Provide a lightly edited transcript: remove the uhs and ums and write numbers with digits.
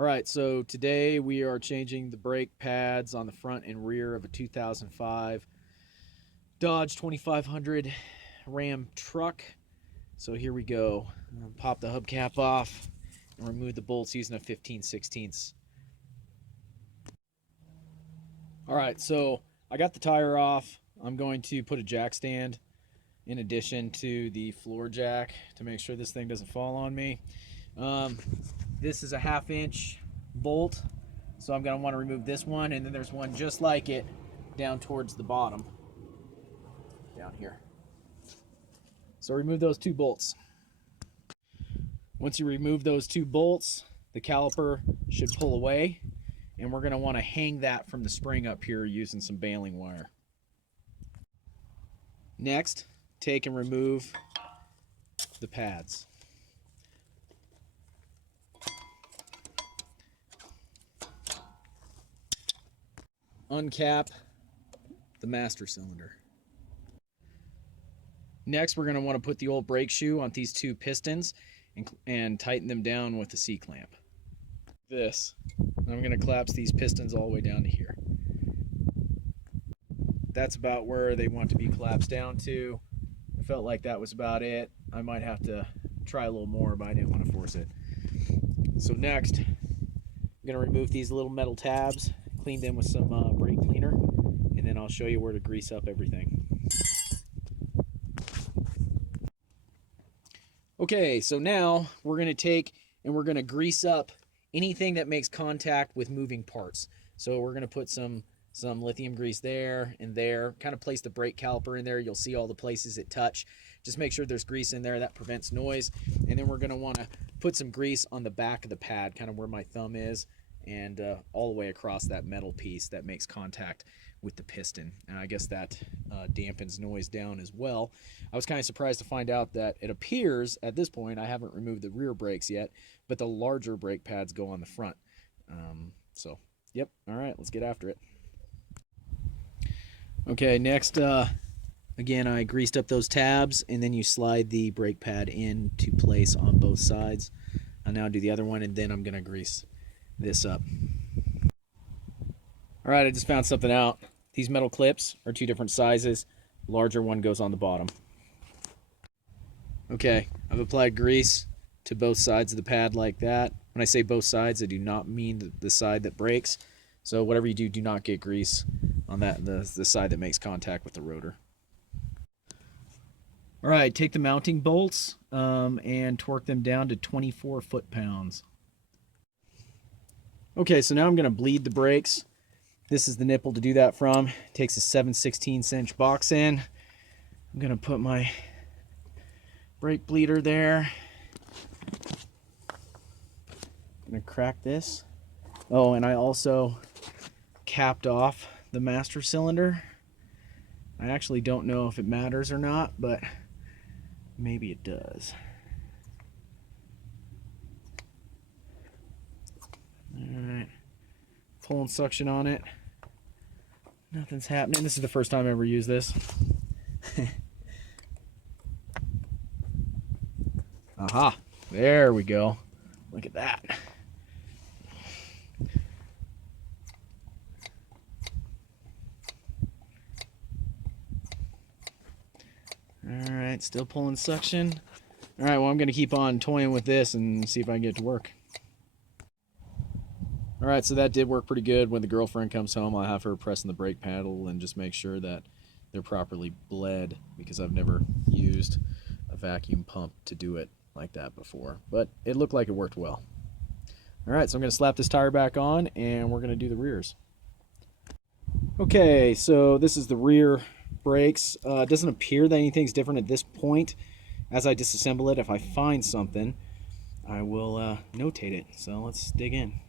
All right, so today we are changing the brake pads on the front and rear of a 2005 Dodge 2500 Ram truck. So here we go. Pop the hubcap off and remove the bolts using a 15/16. All right, so I got the tire off. I'm going to put a jack stand in addition to the floor jack to make sure this thing doesn't fall on me. This is a 1/2 inch bolt, so I'm going to want to remove this one, and then there's one just like it down towards the bottom down here. So remove those 2 bolts. Once you remove those 2 bolts, the caliper should pull away, and we're going to want to hang that from the spring up here using some baling wire. Next, take and remove the pads. Uncap the master cylinder. Next, we're going to want to put the old brake shoe on these 2 pistons and tighten them down with a C-clamp. I'm going to collapse these pistons all the way down to here. That's about where they want to be collapsed down to. I felt like that was about it. I might have to try a little more, but I didn't want to force it. So next, I'm going to remove these little metal tabs, clean them with some brake cleaner, and then I'll show you where to grease up everything. Okay, so now we're going to take and we're going to grease up anything that makes contact with moving parts. So we're going to put some lithium grease there and there, kind of place the brake caliper in there. You'll see all the places it touch. Just make sure there's grease in there. That prevents noise. And then we're going to want to put some grease on the back of the pad, kind of where my thumb is, and all the way across that metal piece that makes contact with the piston. And I guess that dampens noise down as well. I was kind of surprised to find out that it appears at this point, I haven't removed the rear brakes yet, but the larger brake pads go on the front. So yep, all right, let's get after it. Okay, next, again, I greased up those tabs, and then you slide the brake pad into place on both sides. I'll now do the other one, and then I'm going to grease this up. All right, I just found something out. These metal clips are 2 different sizes. The larger one goes on the bottom. Okay, I've applied grease to both sides of the pad like that. When I say both sides, I do not mean the side that breaks. So whatever you do, do not get grease on that the side that makes contact with the rotor. All right, take the mounting bolts and torque them down to 24 foot-pounds. Okay, so now I'm going to bleed the brakes. This is the nipple to do that from. It takes a 7/16 inch box in. I'm going to put my brake bleeder there. I'm going to crack this. Oh, and I also capped off the master cylinder. I actually don't know if it matters or not, but maybe it does. Alright, pulling suction on it. Nothing's happening. This is the first time I ever used this. Aha, there we go. Look at that. Alright, still pulling suction. Alright, well, I'm going to keep on toying with this and see if I can get it to work. Alright, so that did work pretty good. When the girlfriend comes home, I'll have her pressing the brake pedal and just make sure that they're properly bled, because I've never used a vacuum pump to do it like that before. But it looked like it worked well. Alright, so I'm going to slap this tire back on and we're going to do the rears. Okay, so this is the rear brakes. It doesn't appear that anything's different at this point. As I disassemble it, if I find something, I will notate it. So let's dig in.